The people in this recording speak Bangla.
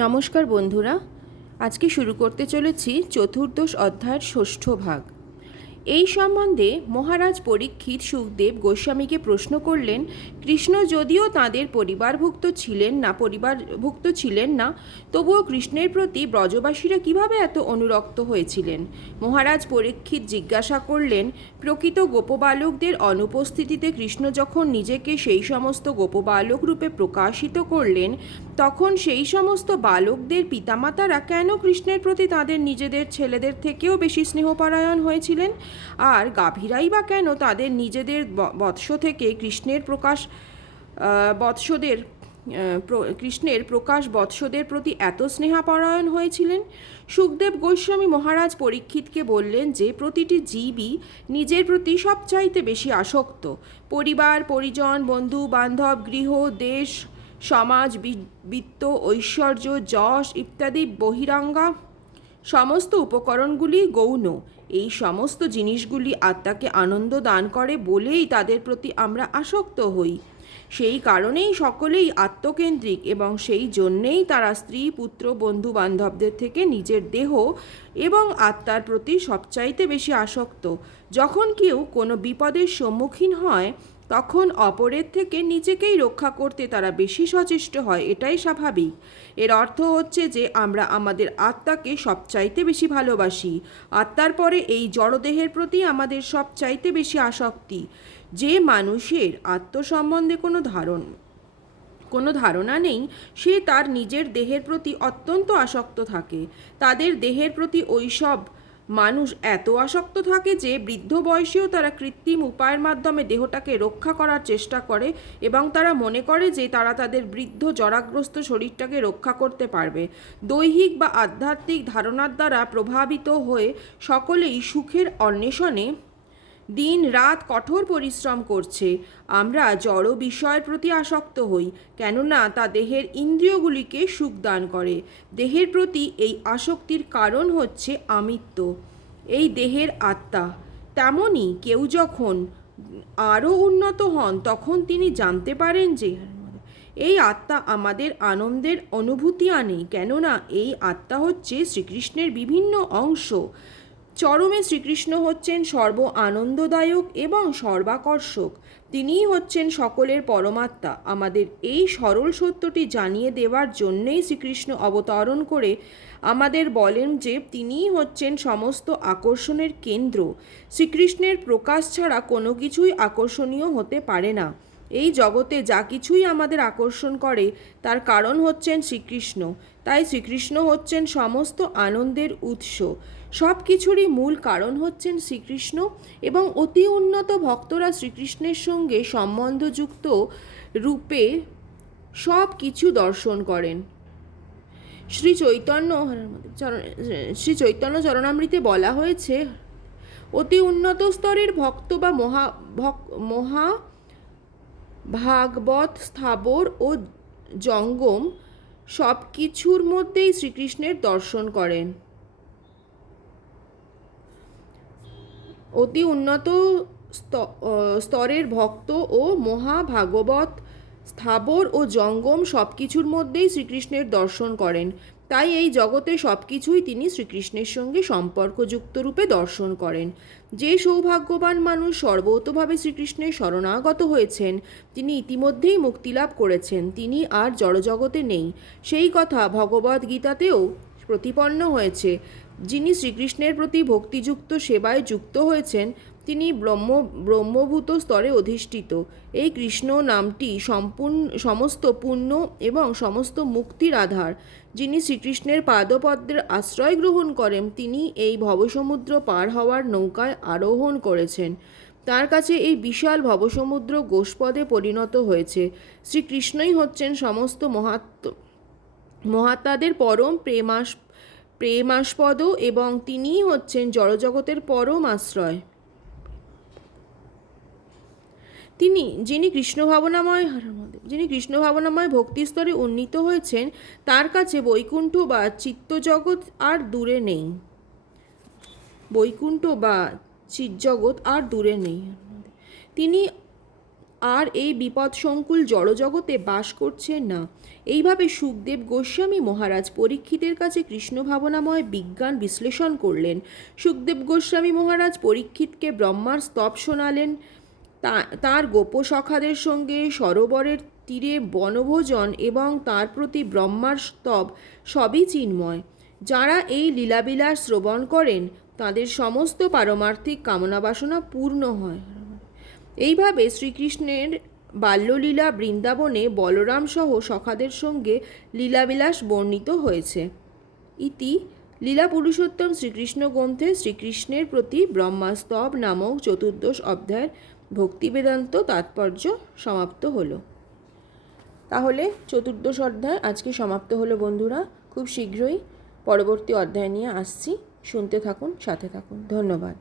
নমস্কার বন্ধুরা, আজকে শুরু করতে চলেছি চতুর্দশ অধ্যায়ের ষষ্ঠ ভাগ। এই সম্বন্ধে মহারাজ পরীক্ষিত সুখদেব গোস্বামীকে প্রশ্ন করলেন, কৃষ্ণ যদিও তাঁদের পরিবারভুক্ত ছিলেন না, তবুও কৃষ্ণের প্রতি ব্রজবাসীরা কিভাবে এত অনুরক্ত হয়েছিলেন। মহারাজ পরীক্ষিত জিজ্ঞাসা করলেন, প্রকৃত গোপবালকদের অনুপস্থিতিতে কৃষ্ণ যখন নিজেকে সেই সমস্ত গোপবালক রূপে প্রকাশিত করলেন, তখন সেই সমস্ত বালকদের পিতামাতারা কেন কৃষ্ণের প্রতি তাদের নিজেদের ছেলেদের থেকেও বেশি স্নেহপরায়ণ হয়েছিলেন? আর গাভীরাই বা কেন তাদের নিজেদের বৎস থেকে কৃষ্ণের প্রকাশ বৎসদের প্রতি এত স্নেহাপরায়ণ হয়েছিলেন? সুখদেব গোস্বামী মহারাজ পরীক্ষিতকে বললেন যে প্রতিটি জীবই নিজের প্রতি সবচাইতে বেশি আসক্ত। পরিবার, পরিজন, বন্ধু বান্ধব, গৃহ, দেশ, সমাজ, বিত্ত, ঐশ্বর্য, যশ ইত্যাদি বহিরাঙ্গা সমস্ত উপকরণগুলি গৌণ। এই সমস্ত জিনিসগুলি আত্মাকে আনন্দ দান করে বলেই তাদের প্রতি আমরা আসক্ত হই। সেই কারণেই সকলেই আত্মকেন্দ্রিক এবং সেই জন্যেই তারা স্ত্রী, পুত্র, বন্ধু বান্ধবদের থেকে নিজের দেহ এবং আত্মার প্রতি সবচাইতে বেশি আসক্ত। যখন কেউ কোনো বিপদের সম্মুখীন হয়, তখন অপরের থেকে নিজেকেই রক্ষা করতে তারা বেশি সচেষ্ট হয়, এটাই স্বাভাবিক। এর অর্থ হচ্ছে যে আমরা আমাদের আত্মাকে সবচাইতে বেশি ভালোবাসি। আত্মার পরে এই জড়দেহের প্রতি আমাদের সবচাইতে বেশি আসক্তি। যে মানুষের আত্মসম্বন্ধে কোনো ধারণা নেই, সে তার নিজের দেহের প্রতি অত্যন্ত আসক্ত থাকে। তাদের দেহের প্রতি ওইসব মানুষ এত আসক্ত থাকে যে বৃদ্ধ বয়সেও তারা কৃত্রিম উপায়ের মাধ্যমে দেহটাকে রক্ষা করার চেষ্টা করে এবং তারা মনে করে যে তারা তাদের বৃদ্ধ জরাগ্রস্ত শরীরটাকে রক্ষা করতে পারবে। দৈহিক বা আধ্যাত্মিক ধারণার দ্বারা প্রভাবিত হয়ে সকলেই সুখের অন্বেষণে দিন রাত কঠোর পরিশ্রম করছে। আমরা জড় বিষয়ের প্রতি আসক্ত হই, কেননা তা দেহের ইন্দ্রিয়গুলিকে সুখ দান করে। দেহের প্রতি এই আসক্তির কারণ হচ্ছে আমিত্ব, এই দেহের আত্মা। তেমনই কেউ যখন আরও উন্নত হন, তখন তিনি জানতে পারেন যে এই আত্মা আমাদের আনন্দের অনুভূতি আনে, কেননা এই আত্মা হচ্ছে শ্রীকৃষ্ণের বিভিন্ন অংশ। চরমে শ্রীকৃষ্ণ হচ্ছেন সর্ব আনন্দদায়ক এবং সর্বাকর্ষক। তিনিই হচ্ছেন সকলের পরমাত্মা। আমাদের এই সরল সত্যটি জানিয়ে দেওয়ার জন্যেই শ্রীকৃষ্ণ অবতরণ করে আমাদের বলেন যে তিনিই হচ্ছেন সমস্ত আকর্ষণের কেন্দ্র। শ্রীকৃষ্ণের প্রকাশ ছাড়া কোনো কিছুই আকর্ষণীয় হতে পারে না। এই জগতে যা কিছুই আমাদের আকর্ষণ করে তার কারণ হচ্ছেন শ্রীকৃষ্ণ। তাই শ্রীকৃষ্ণ হচ্ছেন সমস্ত আনন্দের উৎস। সব কিছুরই মূল কারণ হচ্ছেন শ্রীকৃষ্ণ এবং অতি উন্নত ভক্তরা শ্রীকৃষ্ণের সঙ্গে সম্বন্ধযুক্ত রূপে সব কিছু দর্শন করেন। শ্রী চৈতন্য চরণামৃতে বলা হয়েছে, অতি উন্নত স্তরের ভক্ত বা মহা ভাগবত স্থাবর ও জঙ্গম সব কিছুর মধ্যেই শ্রীকৃষ্ণের দর্শন করেন। অতি উন্নত স্তরের ভক্ত ও মহাভাগবত স্থাবর ও জঙ্গম সব কিছুর মধ্যেই শ্রীকৃষ্ণের দর্শন করেন। তাই এই জগতে সব কিছুই তিনি শ্রীকৃষ্ণের সঙ্গে সম্পর্কযুক্ত রূপে দর্শন করেন। যে সৌভাগ্যবান মানুষ সর্বতোভাবে শ্রীকৃষ্ণের শরণাগত হয়েছেন, তিনি ইতিমধ্যেই মুক্তিলাভ করেছেন, তিনি আর জড়জগতে নেই। সেই কথা ভগবদ্গীতাতেও প্রতিপন্ন হয়েছে। যিনি শ্রীকৃষ্ণের প্রতি ভক্তিযুক্ত সেবায় যুক্ত হয়েছেন, তিনি ব্রহ্মভূত স্তরে অধিষ্ঠিত। এই কৃষ্ণ নামটি সমস্ত পুণ্য এবং সমস্ত মুক্তির আধার। যিনি শ্রীকৃষ্ণের পাদপদ্মের আশ্রয় গ্রহণ করেন, তিনি এই ভবসমুদ্র পার হওয়ার নৌকায় আরোহণ করেছেন। তার কাছে এই বিশাল ভবসমুদ্র গোষ্পদে পরিণত হয়েছে। শ্রীকৃষ্ণই হচ্ছেন সমস্ত মহাত্মাদের পরম প্রেমাস্পদ এবং তিনিই হচ্ছেন জড়জগতের পরম আশ্রয়। যিনি কৃষ্ণ ভাবনাময় ভক্তিস্তরে উন্নীত হয়েছেন, তার কাছে বৈকুণ্ঠ বা চিত্তজগৎ আর দূরে নেই। তিনি আর এই বিপদসংকুল জড়জগতে বাস করছেন না। এইভাবে শুকদেব গোস্বামী মহারাজ পরীক্ষিতের কাছে কৃষ্ণ ভাবনাময় বিজ্ঞান বিশ্লেষণ করলেন। শুকদেব গোস্বামী মহারাজ পরীক্ষিতকে ব্রহ্মার স্তব শোনালেন। তাঁর গোপসখাদের সঙ্গে সরোবরের তীরে বনভোজন এবং তার প্রতি ব্রহ্মার স্তব সবই চিন্ময়। যারা এই লীলাবিলাস শ্রবণ করেন তাদের সমস্ত পারমার্থিক কামনাবাসনা পূর্ণ হয়। এইভাবে শ্রীকৃষ্ণের বাল্যলীলা বৃন্দাবনে বলরাম সহ সখাদের সঙ্গে লীলাবিলাস বর্ণিত হয়েছে। ইতি লীলা পুরুষোত্তম শ্রীকৃষ্ণ গ্রন্থে শ্রীকৃষ্ণের প্রতি ব্রহ্মাস্তব নামক চতুর্দশ অধ্যায়ের ভক্তিবেদান্ত তাৎপর্য সমাপ্ত হলো। তাহলে চতুর্দশ অধ্যায় আজকে সমাপ্ত হলো বন্ধুরা। খুব শীঘ্রই পরবর্তী অধ্যায় নিয়ে আসছি। শুনতে থাকুন, সাথে থাকুন। ধন্যবাদ।